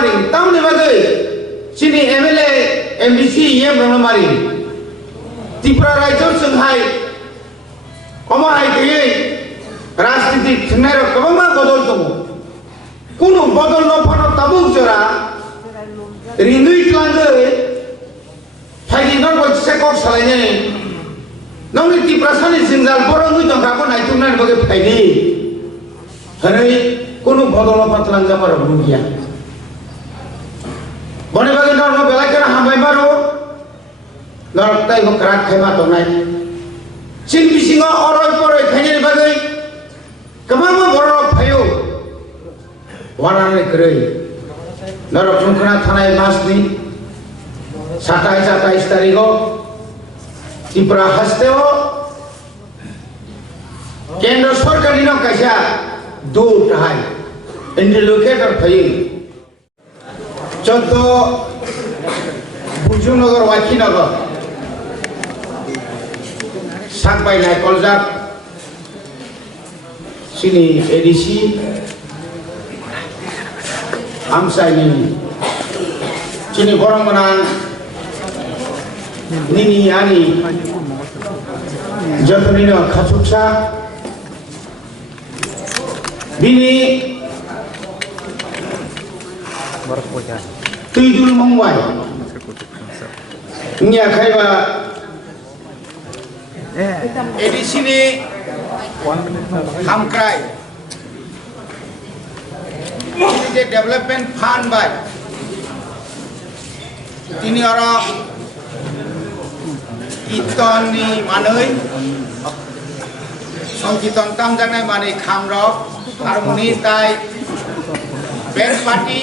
मारी तामने बागे चिनी एमएलए एमडीसी ये मारी त्रिपुरा राज्य संघाई कमाई के राजनीति थंगनाय कबमा बदल दङ कुनु बदल न फनो ताबुक जरा रिंगुई क्लांगे फाइदि न बच्चे को सलाइने नंगि त्रिपुरा सानि जिंजाल बरंगुई दंखाखौ नायथुमनाय बगे फाइदि हनै कुनु बदल न फतलांजा बार बुगिया बने बगे नर न बेलायकर हामबाय बारो नरक ताइ को क्राक खायमा दंनाय चिन बिसिङा अरय परय खायनि बगे कमामा बरन फायो वानानै गरै नरक मुखना थानाय मासनि 27 तारिखो त्रिपुरा हास्तेव केंद्र सरकारनि न कायसा दो थाय इंटरलोकेटर फैयो 14 बुजुनगर वाखिनगर साकबायनाय कलजात सिनि एडीसी आमसाइनि चिनि बरंगना निनि आनि जतनिनो खासुकसा बिनि तुइदुल मंगवाय निया खायबा एडीसी नि हामक्राय जे डेवलपमेंट फांड बाय तिनी और कीर्तननि मानै संकीर्तन तामजानाय मानै खामरक हारमोनि ताय बैंड पार्टी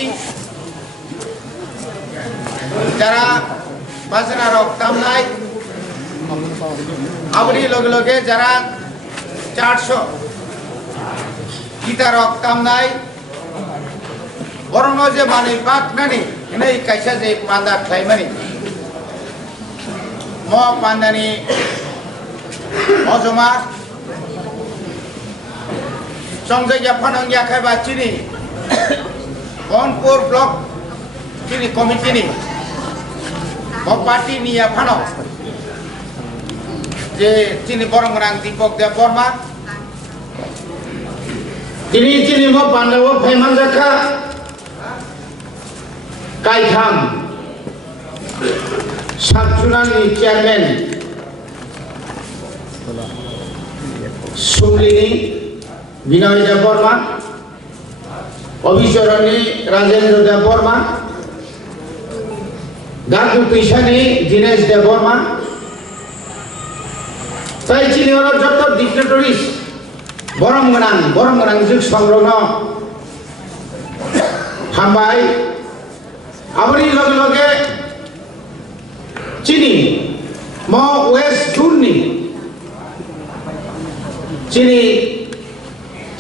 যারা বাজনা রক তামনাই আবরি লগে লগে যারা 400 গীতা রক তামনাই বরং যে মানে পাকনানি এনে কাইসা যে পান্দা খাইমানি ম পান্দানি অজমা সংজায়গা ফানঙ্গিয়া খাইবা চিনি বনপুর ব্লক চিনি কমিটিনি पार्टी निया फानो जे चिनी बरंगरां दीपक देव बर्मा चिनी मो पांडव फेमान जाखा कायथाम साबचुनानि चेयरमैन सुमलिनी विनय देव बर्मा अभिचरणी राजेंद्र देव बर्मा गांधु पैसानी दिनेश देव बर्मा ताई चिनी और जत डिक्टेटरिस बरंगरां जुग संग्रह हामबाय आबरी लगे लगे चिनी म वेस्ट टुरनी चिनी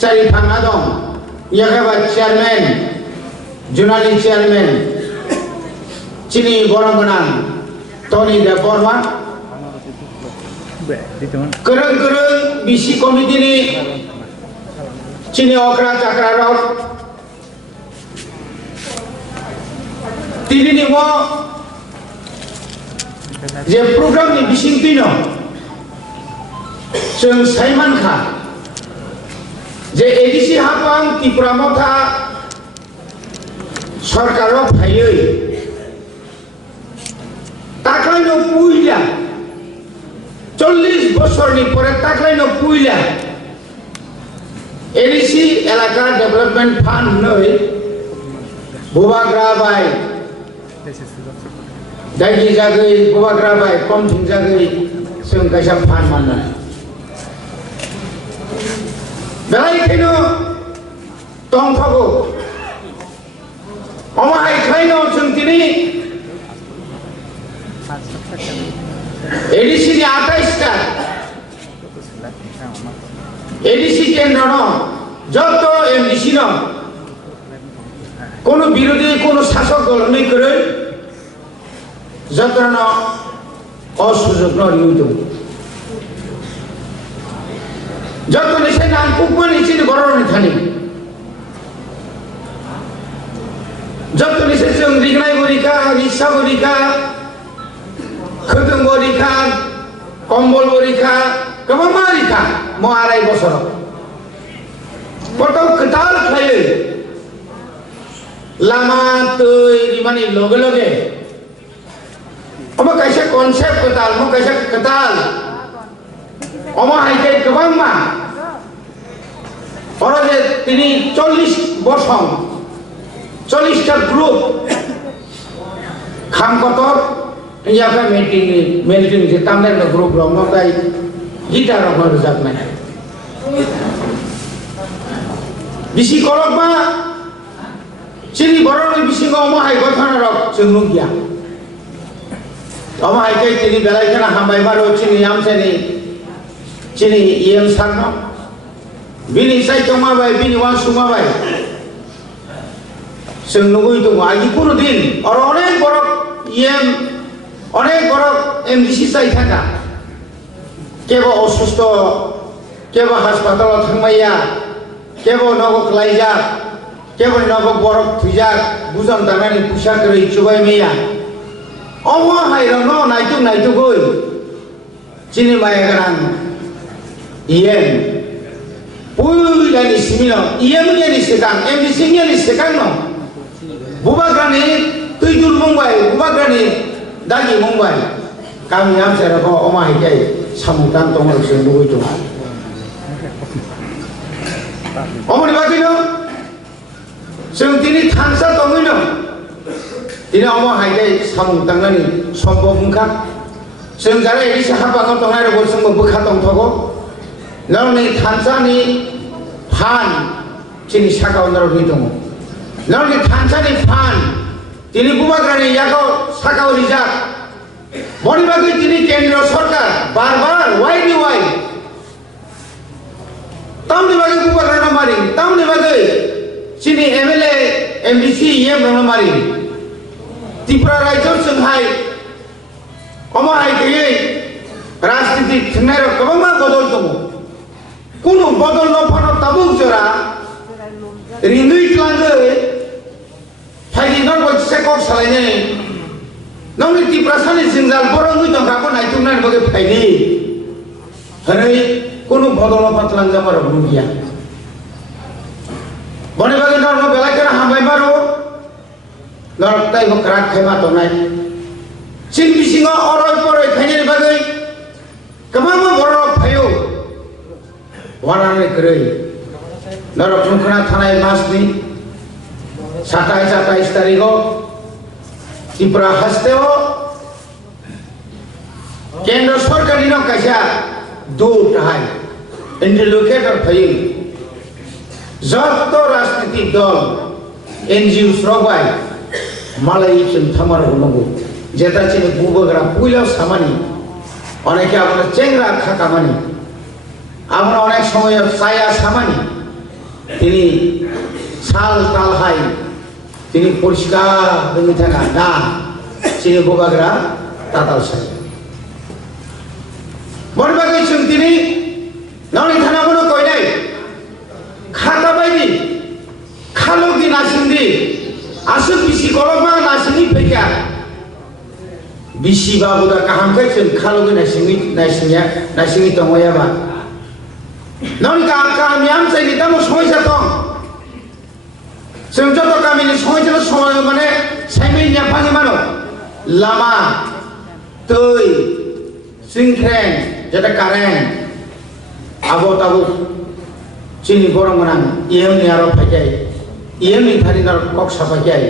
चारि फांगा दं यागाबा चेयरमैन जुनाली चेयरमैन चिनी बरंगना टनी देव बर्मा गोरों बीसी कमिटिनि चिनी अग्रा चाक्रा रक तिनि मो जे प्रोग्राम नि बिसिंतिनो जों साइमानखा जे एडीसी हापां त्रिपुरा मथा सरकाराव फायै ताकलाइनो पुइला 40 বছরনি পরে ताकलाइनो पुइला एडीसी एलाका डेवलपमेंट फांड नै बुबाग्रा बाय दाइनि जागै बुबाग्रा बाय कम थिं जागै जों गायसा फांड मानना बेलायखैनो दंफागो अमाहाय खायनो जों दिनै एडीसी नि 28 टा एडीसी केंद्र न जत एमडीसी न कोनो विरोधी कोनो शासक दल नै करे जत न असुजोग न रिउदो जत निसे नाम कुकमनि चिनि बरन थानि जत চিকিৎসা পরীক্ষা खोदों परीक्षा कम्बल परीक्षा गोबां परीक्षा मो 2.5 बोसोराव गथ' खोथाल थायो लामा दै रिमानि लगे लगे अमा कायसे कनसेप्ट खोथाल मो कायसे खोथाल अमा हायके गोबां मा अरा जे तिनि 40 बसं 40 टा ग्रुप खाम कतर या का मीटिंग से तामने न ग्रुप रंग नताई गिटार रंग रोजाब नहीं बिसी कलक मा चिनी बरन बिसी को अमाहाय गथाना रक जोंनु गया अमाहाय के चिनी बेलाय kana हामबाय मारो चिनी आमसेनि चिनी एम सारनो बिनि साइ तमाबाय बिनि वा सुमाबाय जों नुगै दङ आगि कुनु दिन और अनेक बरक एम অনেক বড় এমডিসি চাই থাকা কেবল অসুস্থ কেবল হাসপাতাল থাকমাইয়া কেবল নগক লাইজাক কেবল নগক বরফ থুইজাক বুজন দানানি পুষা করে চুবাই মেয়া অমা হাইরন নাইতু গই চিনি মায়া গান ইয়েম পুইলানি সিমিনো ইয়েম নিয়ানি সেকাং এমডিসি নিয়ানি সেকাং ন বুবাগ্রানি তুইদুল মুম্বাই বুবাগ্রানি दागी मुंबाई गामि आमसेराखौ अमाहायखाय सामुदान दङ जों लुबैदों अमनि बादिनो जों दिनै थांसा दङैनो दिनै अमाहायखाय सामुदाननि सम्भव मुखा जों जारा एसे हाबाङाव दंनाय रग जोंबो बोखा दंथगौ नरनि थांसानि फान दिनै सागाव नरनि दङ नरनि थांसानि फान তিনি বুবাগ্রানি ইয়াকো সাকাও রিজাক বড়িবাগৈ তিনি কেন্দ্র সরকার বারবার ওয়াই তামনি বাগৈ বুবাগ্রানা মারি তামনি বাগৈ চিনি এমএলএ এমডিসি ইএম রং মারি ত্রিপুরা রাজ্য जोंहाय अमाहाय गैयै राजनीति थुननाय गोबां बदल दङ कुनु बदल नफानो ताबुक जरा रिङै लाङै फाइदि नर बसे कक सालायने नंनि तिप्रासानि जिंजाल बरंगै दंगाबो नायथुमनानै बगे फाइदि हनै कुनु बदल पातलां जामार बुगिया बने बगे नर बेलायकरा हामबाय मारो नर ताइ बकरा खायमा दनाय सिन बिसिङा अरय परय खायनि बगे गोबां बर' फायो वारानै गरै नर फुंखना थानाय मासनि 27 तारिखो त्रिपुरा हस्तेओ केंद्र सरकारनि न कायसा दूत हाय इंटरलोकेटर फैयो जत राजनीतिक दल एनजीओ स्रबाय मालाय जों थामार होनांगौ जेता चिनि बुबोग्रा पुइलाव सामानि अनेके आपना चेंग्रा खाकामानि आपना अनेक समय साया सामानि तिनि साल ताल हाय তিনি পরিষ্কার হয়ে থাকা না চিনি বুবাগ্রা তাতাল সাই বড়বাগৈ जों তিনি ননি থানাবনো কইনাই খাতা বাইদি খালগি নাসিন্দি আসু বিসি কলমা নাসিনি ফেকা बिसि बाबुदा गाहामखाय जों खालगै नायसिङि दङयाबा ननि गामि आमसायनि दामो समस्या दं जों जत गामिनि समस्या समाय माने साइमै नेफाङि मानो लामा दै सिंख्रें जेटा कारेन्ट आबो ताबो चिनि बरंगना इएमनि आरो फायखाय इएमनि थारि नर कक साफायखाय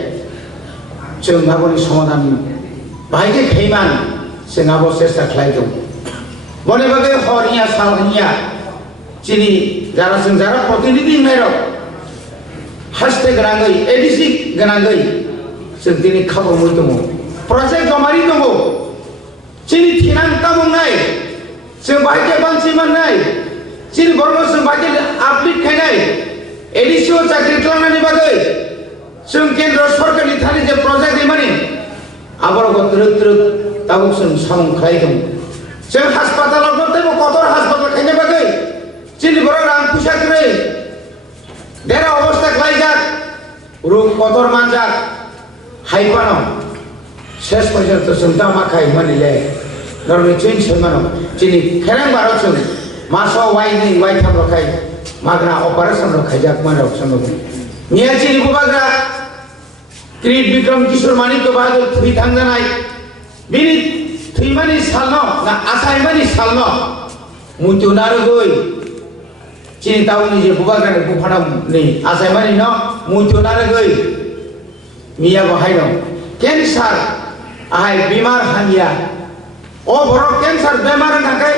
जों नागनि समाधान बाहायके खैमान जों आबो सेस्था खालायदों बने बागै हरिया सालनिया चिनि जारा जों जारा प्रतिनिधि नायरो हास्ते गनांगै एडिसि गनांगै जों दिनै खाबु मोइ दङ प्रजेक्ट जमारि दङ चिनि थिनां ताबुंनाय जों बाहायके बांसि माननाय चिनि बरनो जों बाहायके आपडेट खायनाय एडिसिओ चाकरि खालामनायनि बागै जों केन्द्र सरकारनि थानि जे प्रजेक्ट माने आबरगो त्रुक ताबुक जों सामं खालायदों जों हासपातालाव दंथायबो कतर हासपाताल खायनाय बागै चिनि बर रां फैसा गै देरा अवस्था खालायजाक रुम कतर मानजाक हाइपानो শেষ পর্যন্ত जों दामाखाय मानिले नरमे चेन सैमानो चिनि खेरां बारो जों मासो वाइनि वाइथाम रखाय माग्रा अपारेशन रखाय जाक मानो संगो मिया चिनि बुबाग्रा क्रिट विक्रम किशोर मानिक बाहादुर थुइ थांजानाय बिनि थुइमानि सालनो ना आसायमानि सालनो मुतुनारो गय चिनि टाउननि जे बुबाग्रा बुफानामनि आसायमानि न मुतुनारो गय मिया बहाय दं कैंसर आहाय बीमार हानिया ओ बरो कैंसर बेमार थाखाय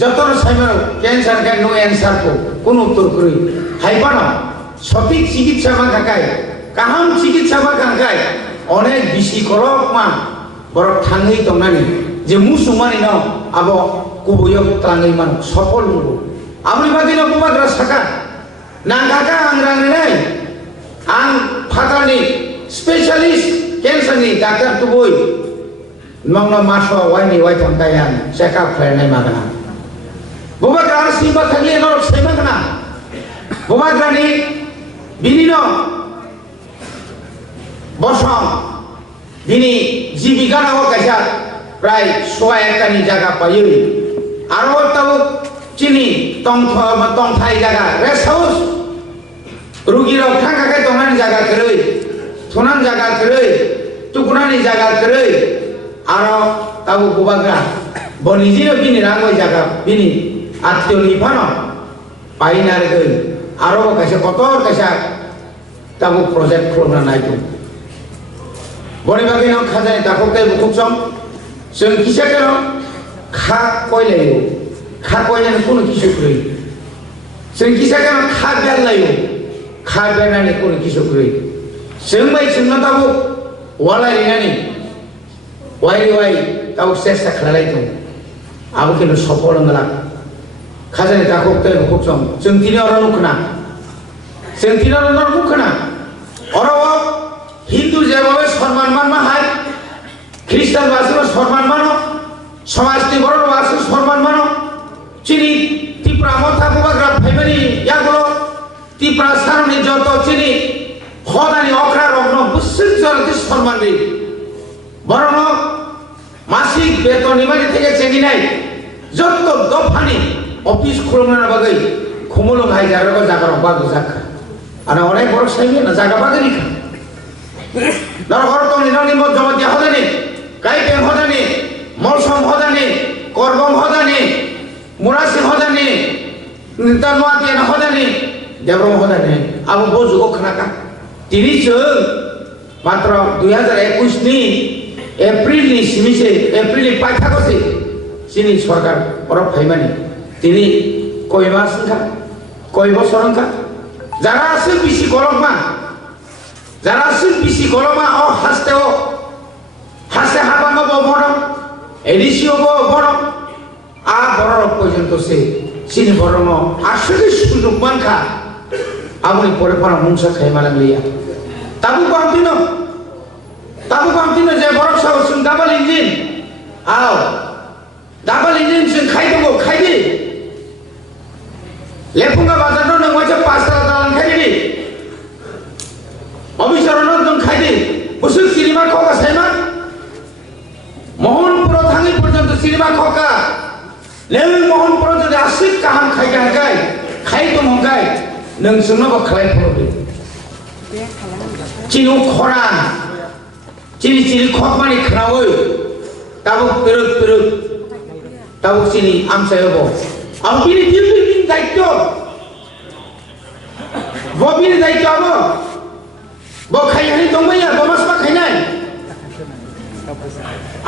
जतन साइमार कैंसर के नो आंसर को कोन उत्तर करि हाइबानो सঠিক চিকিৎসা मा थाखाय गाहाम चिकित्सा मा थाखाय अनेक बिसि करक मा बरो थाङै दंनानि जे मुसुमानि न आबो कुबुयो ताङै मान सफल नुबो आबनि बादिनो बुबाग्रा साका नागाका आंरांनै आं फातानि स्पेशलिस्ट कैंसर नि डॉक्टर तो बोई नंगनो मासो वाइनि वाइथाम कायां चेकअप खालामनाय मागना बुबाग्रा सिबा खालि न सेमागना बुबाग्रानि बिनिनो बसम बिनि जीविकानाव कायसा प्राय 100 एकरनि जागा पायो आरो ताव चिनि तंथाय जागा रेस्ट हाउस रुगिरो थांगाखै दंनानि जागा खरै थोनान जागा खरै तुकुनानि जागा खरै आरो ताबु बुबाग्रा बनिजिनो बिनि रांगय जागा बिनि आथियोनि फानो पाइनार गय आरो कैसे कतर कैसा ताबु प्रोजेक्ट खालामना नायदों बनि बागैनो खाजानि दाखोखै बुखुसम जों किसाकेनो खा कयलायो खा कयनानि कोनो किसुख्रै जों किसाकेनो खा बेरलायो खा बेरनानि कोनो किसुख्रै जों बाय जोंना ताबु वालायनानि वाइ ताबु सेस्ता खालायदों आबो किन्तु सफल नंला खाजानि दाखोखै बुखुसम जों दिनै अरा नुखना जों दिनै अरा नुखना अरा हिंदू जेबाबे सम्मान माननो हाय ख्रिस्टान बासुनो सम्मान मानो समाजनि बर' बासु सम्मान मानो चिनि त्रिपुरा मथा बुबाग्रा फाइमानि यागलो त्रिपुरा सारनि जत चिनि हदानि अख्रा रग्न बुसुं जरति सम्मान दे बरनो मासिक बेतननि बायदि থেকে চেঙিনাय যত দফানি অফিস খুলনার বাগै খুমলং হাই জারগো জাগাर बागो जाखा आरो अनेक बर' साइमे ना जागा बागैनि नरहरतो निरानि मध्यमति हदानि गायबें हदानि मौसम हदानि करबं हदानि मुरासि हदानि नितानवातियान हदानि देब्रम हदानि आबो बजुगो खनाका तिनि जों मात्र 2021 नि एप्रिल नि सिमिसे एप्रिल नि पाइथागोसि चिनि सरकार बरफ फाइमानि तिनि कय मास संखा कय बছर संखा जारा आसो बिसि गलमा जारा आसो बिसि गलमा अ हास्ते हाबानो बबनो एडिसिओ बबनो आ बरर पर्यन्त से चिनि बरनो आसोनि सुजुग मानखा आबनि परे परा मुंसा खायमालांलिया ताबु बांतिनो जे बरफ साव जों डाबल इंजिन आव डाबल इंजिन जों खायदोंगो खायदि लेफुंगा बाजारनो नों मोनसे 5 ताला दालां खायदि अबिसारनो जों खायदि बुसुं सिनेमा खका सायमा मोहनपुर थाङै पर्यन्त सिनेमा खका नों मोहनपुर जुदि आसि काहाम खायगाहाय खायदोंगाय नों जोंनो खालाय फरदो चिनु खरा चिनि खकमानि खानावै ताबु पेरक ताबु चिनि आमसायबो आं बिनि बिनि दायित्व बबिनि दायित्व बो खायनाय दंबाया बमासमा खायनाय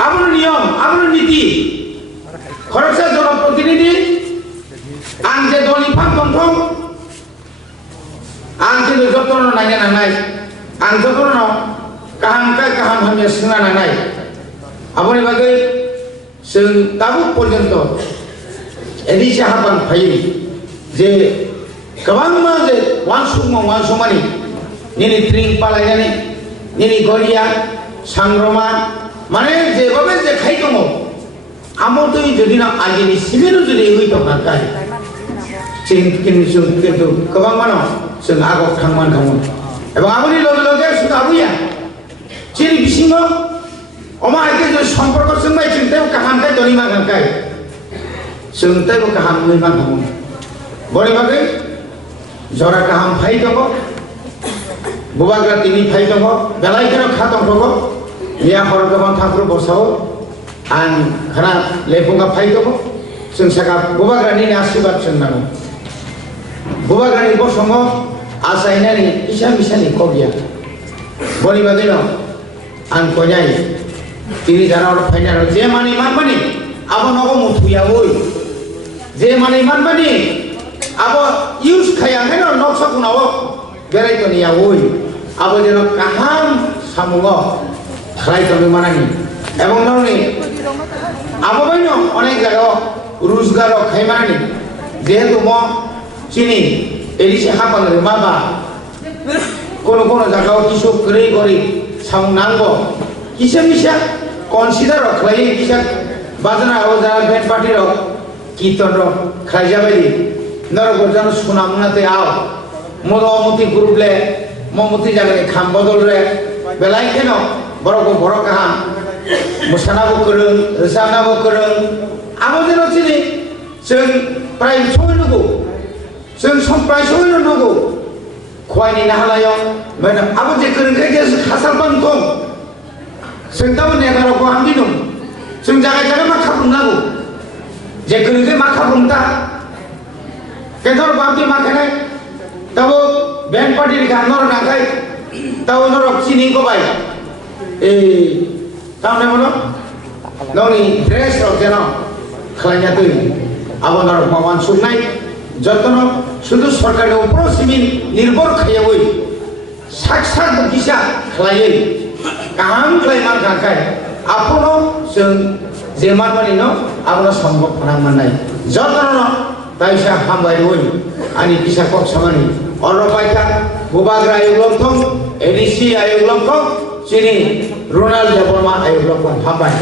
आबुन नियम आबुन नीति खरसा जनप्रतिनिधि आं जे दलि फां दंथं आं जे जतन नायना नाय आं जतन गाहाम हामिया सोंना नाय आबनि बागै जों दाबो पर्यन्त एदिसे हाबान फायो जे गोबां मा जे वानसुमानि निनि ट्रिं पालायनानै निनि गरिया सांग्रमा माने जेबाबे जे खाय दङ आमोदै जुदि ना आलिनि सिमेनो जुदि होय दङ नाथाय जों किन्तु गोबां मानो जों आगो थांमान एबं आबनि लगे लगे जों आबैया चिनि बिसिङाव Oma hai ke সম্পর্ক sungbai cintai kaham kai doni magang kai. Cintai bu kaham mui magang. Boleh bagai? Jora kaham phai dogo. Bubagra tini phai dogo. Belai kena khatong dogo. Ia hor gaban thakru bosao. An khana lepunga phai dogo. Sung saka bubagra ni asibat sunnago. Bubagra ni bosongo asa inani isa misani kogya. Boleh bagai no? An konyai. Tini jana orang final je mani man mani abo nogo mutuya woi je mani man mani abo use khaya heno noksa kunawo berai to niya woi abo jeno kaham samungo khlai to manani ebong noni abo baino onek jaga রোজগার খাইমানি যেহেতু ম চিনি এলিসে হাপাল মাবা কোন কোন জায়গাও কিছু করে করে সামু নাঙ্গো কিসে মিশা কনসিডার খাইয়ে কিসা বাজনা ও যারা ব্যান্ড পার্টির কীর্তন খাই যাবে নরগজন সুনামনাতে আও মদমতি গ্রুপলে মমতি জায়গায় খাম বদলরে বেলাই কেন বড় বড় কাহাম মোসানাবো করুন রোসানাবো করুন আমাদের চিনি जों प्राय सहैनांगौ जों प्राय सहैनांगौ खवायनि नाहालायाव मैंने आबो जे गोरोंखाय जे हासारबान दं जों दाबो नेगारावखौ हामदि दं जों जागाय जागाय मा खालामनांगौ जे गोरोंखाय मा खालामता केन्थर बामदि माखानाय दाबो बेन पार्टिनि गानर नाखाय दाबो नरक चिनि गबाय ए तामने मनो नौनि ड्रेस रक जेन खालायना दै আবনার ভগবান শুনাই যতন শুধু সরকারের উপর সিমিন নির্ভর খাইয়াবই সাক্ষাৎ কিসা খাইয়ে কাহাম খাইমান কাকায় আপনো जों যেমান মানিন আপনা সম্ভব ফানামানাই যতন তাইসা হামবাই হই আনি কিসা কক সামানি অরপাইকা গোবাগ্রা আয়োগলক্ষম এডিসি আয়োগলক্ষম চিনি রোনাল্ড দেবর্মা আয়োগলক্ষম হামবাই